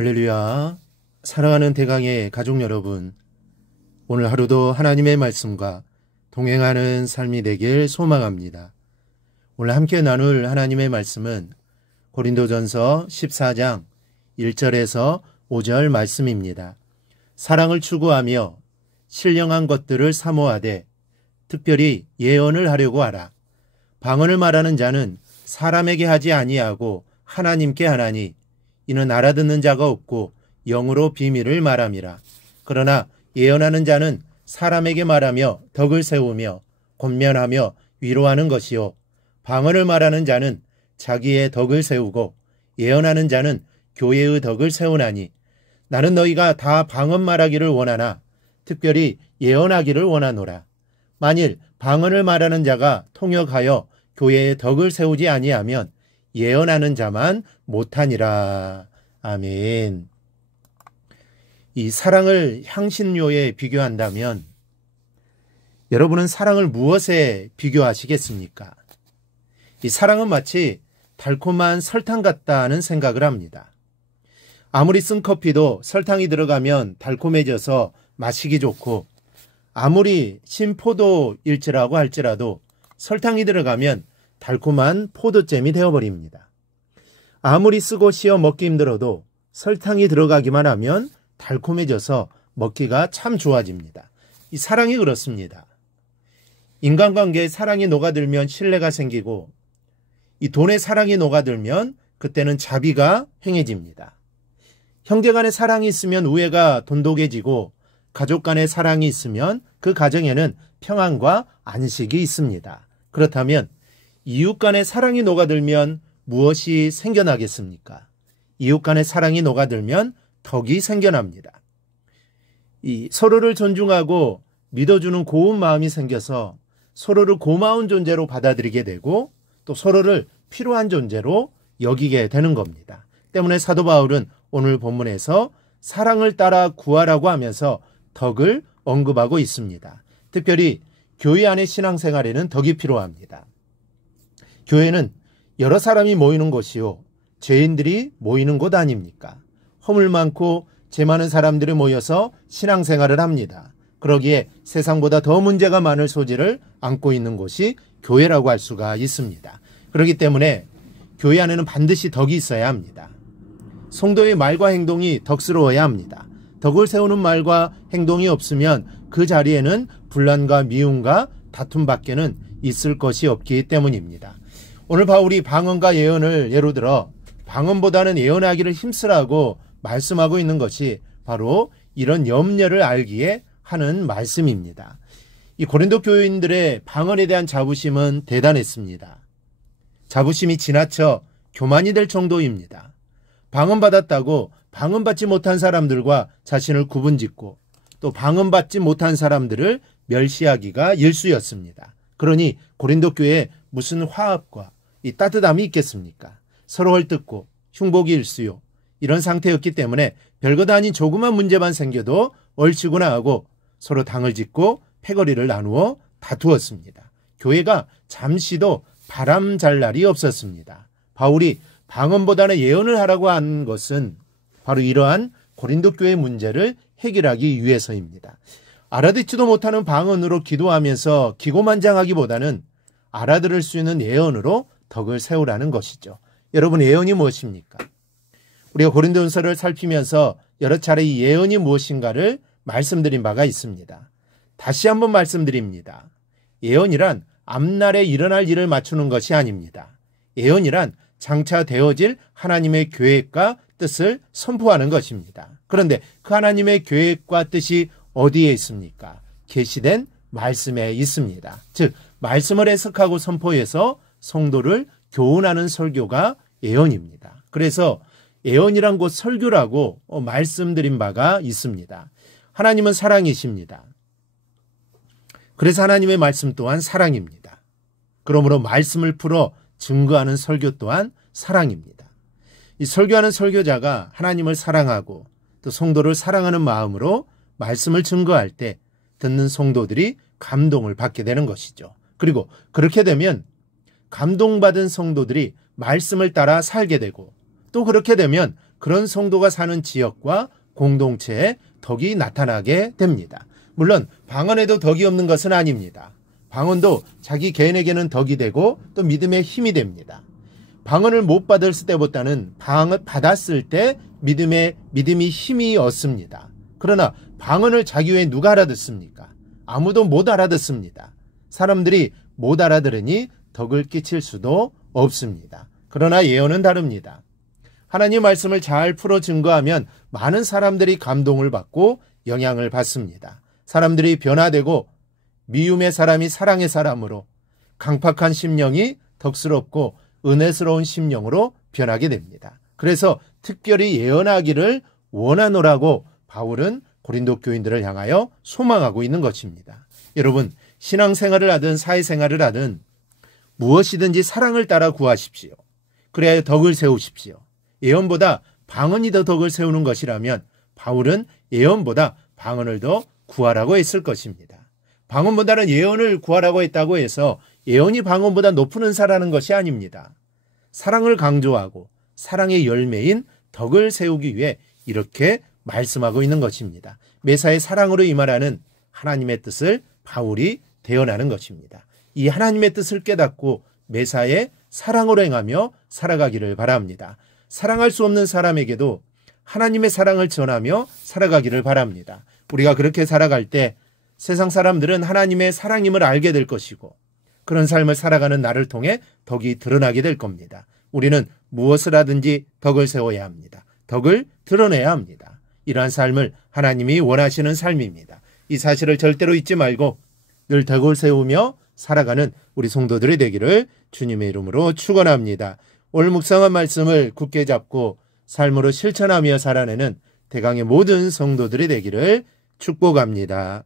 할렐루야. 사랑하는 대강의 가족 여러분, 오늘 하루도 하나님의 말씀과 동행하는 삶이 되길 소망합니다. 오늘 함께 나눌 하나님의 말씀은 고린도전서 14장 1절에서 5절 말씀입니다. 사랑을 추구하며 신령한 것들을 사모하되 특별히 예언을 하려고 하라. 방언을 말하는 자는 사람에게 하지 아니하고 하나님께 하나니 이는 알아듣는 자가 없고 영으로 비밀을 말함이라. 그러나 예언하는 자는 사람에게 말하며 덕을 세우며 권면하며 위로하는 것이요, 방언을 말하는 자는 자기의 덕을 세우고 예언하는 자는 교회의 덕을 세우나니 나는 너희가 다 방언 말하기를 원하나 특별히 예언하기를 원하노라. 만일 방언을 말하는 자가 통역하여 교회의 덕을 세우지 아니하면 예언하는 자만 못하니라. 아멘. 이 사랑을 향신료에 비교한다면 여러분은 사랑을 무엇에 비교하시겠습니까? 이 사랑은 마치 달콤한 설탕 같다는 생각을 합니다. 아무리 쓴 커피도 설탕이 들어가면 달콤해져서 마시기 좋고, 아무리 신 포도일지라고 할지라도 설탕이 들어가면 달콤한 포도잼이 되어버립니다. 아무리 쓰고 씌어 먹기 힘들어도 설탕이 들어가기만 하면 달콤해져서 먹기가 참 좋아집니다. 이 사랑이 그렇습니다. 인간관계에 사랑이 녹아들면 신뢰가 생기고, 이 돈에 사랑이 녹아들면 그때는 자비가 행해집니다. 형제 간에 사랑이 있으면 우애가 돈독해지고, 가족 간에 사랑이 있으면 그 가정에는 평안과 안식이 있습니다. 그렇다면 이웃 간의 사랑이 녹아들면 무엇이 생겨나겠습니까? 이웃 간의 사랑이 녹아들면 덕이 생겨납니다. 이 서로를 존중하고 믿어주는 고운 마음이 생겨서 서로를 고마운 존재로 받아들이게 되고, 또 서로를 필요한 존재로 여기게 되는 겁니다. 때문에 사도 바울은 오늘 본문에서 사랑을 따라 구하라고 하면서 덕을 언급하고 있습니다. 특별히 교회 안의 신앙생활에는 덕이 필요합니다. 교회는 여러 사람이 모이는 곳이요, 죄인들이 모이는 곳 아닙니까? 허물 많고 죄 많은 사람들이 모여서 신앙생활을 합니다. 그러기에 세상보다 더 문제가 많을 소지를 안고 있는 곳이 교회라고 할 수가 있습니다. 그렇기 때문에 교회 안에는 반드시 덕이 있어야 합니다. 성도의 말과 행동이 덕스러워야 합니다. 덕을 세우는 말과 행동이 없으면 그 자리에는 분란과 미움과 다툼밖에는 있을 것이 없기 때문입니다. 오늘 바울이 방언과 예언을 예로 들어 방언보다는 예언하기를 힘쓰라고 말씀하고 있는 것이 바로 이런 염려를 알기에 하는 말씀입니다. 이 고린도 교인들의 방언에 대한 자부심은 대단했습니다. 자부심이 지나쳐 교만이 될 정도입니다. 방언받았다고 방언받지 못한 사람들과 자신을 구분짓고, 또 방언받지 못한 사람들을 멸시하기가 일쑤였습니다. 그러니 고린도 교회에 무슨 화합과 이 따뜻함이 있겠습니까? 서로 헐뜯고 흉복이 일쑤요, 이런 상태였기 때문에 별것 아닌 조그만 문제만 생겨도 얼씨구나 하고 서로 당을 짓고 패거리를 나누어 다투었습니다. 교회가 잠시도 바람 잘 날이 없었습니다. 바울이 방언보다는 예언을 하라고 한 것은 바로 이러한 고린도 교회의 문제를 해결하기 위해서입니다. 알아듣지도 못하는 방언으로 기도하면서 기고만장하기보다는 알아들을 수 있는 예언으로 덕을 세우라는 것이죠. 여러분, 예언이 무엇입니까? 우리가 고린도전서를 살피면서 여러 차례 이 예언이 무엇인가를 말씀드린 바가 있습니다. 다시 한번 말씀드립니다. 예언이란 앞날에 일어날 일을 맞추는 것이 아닙니다. 예언이란 장차 되어질 하나님의 계획과 뜻을 선포하는 것입니다. 그런데 그 하나님의 계획과 뜻이 어디에 있습니까? 계시된 말씀에 있습니다. 즉, 말씀을 해석하고 선포해서 성도를 교훈하는 설교가 예언입니다. 그래서 예언이란 곧 설교라고 말씀드린 바가 있습니다. 하나님은 사랑이십니다. 그래서 하나님의 말씀 또한 사랑입니다. 그러므로 말씀을 풀어 증거하는 설교 또한 사랑입니다. 이 설교하는 설교자가 하나님을 사랑하고 또 성도를 사랑하는 마음으로 말씀을 증거할 때 듣는 성도들이 감동을 받게 되는 것이죠. 그리고 그렇게 되면 감동받은 성도들이 말씀을 따라 살게 되고, 또 그렇게 되면 그런 성도가 사는 지역과 공동체에 덕이 나타나게 됩니다. 물론 방언에도 덕이 없는 것은 아닙니다. 방언도 자기 개인에게는 덕이 되고 또 믿음의 힘이 됩니다. 방언을 못 받았을 때보다는 방언을 받았을 때 믿음이 힘이 얻습니다. 그러나 방언을 자기 외에 누가 알아듣습니까? 아무도 못 알아듣습니다. 사람들이 못 알아들으니 덕을 끼칠 수도 없습니다. 그러나 예언은 다릅니다. 하나님 말씀을 잘 풀어 증거하면 많은 사람들이 감동을 받고 영향을 받습니다. 사람들이 변화되고 미움의 사람이 사랑의 사람으로, 강팍한 심령이 덕스럽고 은혜스러운 심령으로 변하게 됩니다. 그래서 특별히 예언하기를 원하노라고 바울은 고린도 교인들을 향하여 소망하고 있는 것입니다. 여러분, 신앙생활을 하든 사회생활을 하든 무엇이든지 사랑을 따라 구하십시오. 그래야 덕을 세우십시오. 예언보다 방언이 더 덕을 세우는 것이라면 바울은 예언보다 방언을 더 구하라고 했을 것입니다. 방언보다는 예언을 구하라고 했다고 해서 예언이 방언보다 높은 은사라는 것이 아닙니다. 사랑을 강조하고 사랑의 열매인 덕을 세우기 위해 이렇게 말씀하고 있는 것입니다. 매사에 사랑으로 임하라는 하나님의 뜻을 바울이 대언하는 것입니다. 이 하나님의 뜻을 깨닫고 매사에 사랑으로 행하며 살아가기를 바랍니다. 사랑할 수 없는 사람에게도 하나님의 사랑을 전하며 살아가기를 바랍니다. 우리가 그렇게 살아갈 때 세상 사람들은 하나님의 사랑임을 알게 될 것이고 그런 삶을 살아가는 나를 통해 덕이 드러나게 될 겁니다. 우리는 무엇을 하든지 덕을 세워야 합니다. 덕을 드러내야 합니다. 이러한 삶을 하나님이 원하시는 삶입니다. 이 사실을 절대로 잊지 말고 늘 덕을 세우며 살아가는 우리 성도들이 되기를 주님의 이름으로 축원합니다. 오늘 묵상한 말씀을 굳게 잡고 삶으로 실천하며 살아내는 대강의 모든 성도들이 되기를 축복합니다.